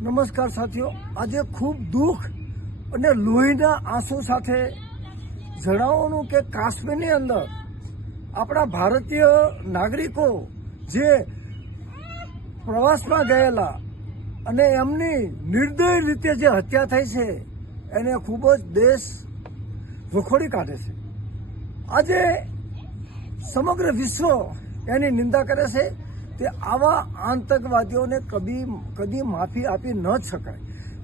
નમસ્કાર સાથીઓ, આજે ખૂબ દુઃખ અને લોહીના આંસુ સાથે જણાવવાનું કે કાશ્મીરની અંદર આપણા ભારતીય નાગરિકો જે પ્રવાસમાં ગયેલા અને એમની નિર્દય રીતે જે હત્યા થઈ છે એને ખૂબ જ દેશ વખોડી કાઢે છે. આજે સમગ્ર વિશ્વ એની નિંદા કરે છે. તે આવા આતંકવાદીઓને કદી માફી આપી ન શકાય.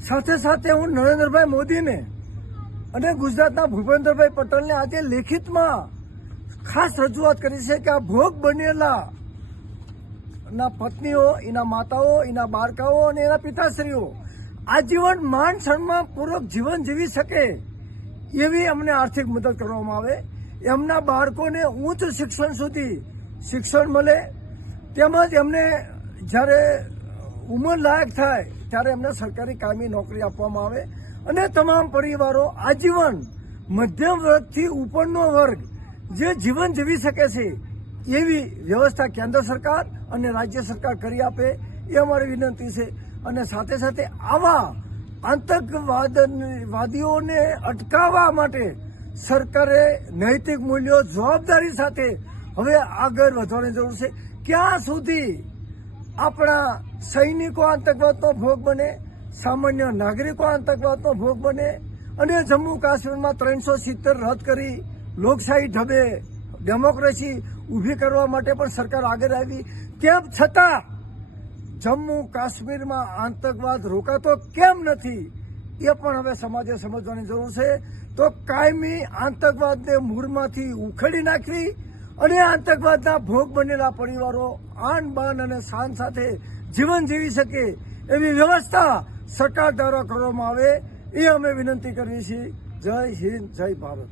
સાથે સાથે હું નરેન્દ્રભાઈ મોદીને અને ગુજરાતના ભૂપેન્દ્રભાઈ પટેલને આજે લેખિતમાં ખાસ રજૂઆત કરી છે કે આ ભોગ બનેલા ના પત્નીઓ, એના માતાઓ, એના બાળકાઓ અને એના પિતાશ્રીઓ આજીવન માન સન્માનપૂર્વક જીવન જીવી શકે એવી અમને આર્થિક મદદ કરવામાં આવે. એમના બાળકોને ઉચ્ચ શિક્ષણ સુધી શિક્ષણ મળે, તેમજ એમને જ્યારે ઉંમર લાયક થાય ત્યારે એમને સરકારી કાયમી નોકરી આપવામાં આવે અને તમામ પરિવારો આજીવન મધ્યમ વર્ગથી ઉપરનો વર્ગ જે જીવન જીવી શકે છે એવી વ્યવસ્થા કેન્દ્ર સરકાર અને રાજ્ય સરકાર કરી આપે એ અમારી વિનંતી છે. અને સાથે સાથે આવા આતંકવાદીઓને અટકાવવા માટે સરકારે નૈતિક મૂલ્યો જવાબદારી સાથે હવે આગળ વધવાની જરૂર છે. ક્યાં સુધી આપણા સૈનિકો આતંકવાદનો ભોગ બને, સામાન્ય નાગરિકો આતંકવાદનો ભોગ બને અને જમ્મુ કાશ્મીરમાં 370 રદ કરી લોકશાહી ઢબે ડેમોક્રેસી ઊભી કરવા માટે પણ સરકાર આગળ આવી, તેમ છતાં જમ્મુ કાશ્મીરમાં આતંકવાદ રોકાતો કેમ નથી એ પણ હવે સમાજે સમજવાની જરૂર છે. તો કાયમી આતંકવાદને મૂળમાંથી ઉખેડી નાખવી અને આતંકવાદના ભોગ બનેલા પરિવારો આન બાન અને શાન સાથે જીવન જીવી શકે એવી વ્યવસ્થા સરકાર દ્વારા કરવામાં આવે એ અમે વિનંતી કરવી છીએ. જય હિન્દ, જય ભારત.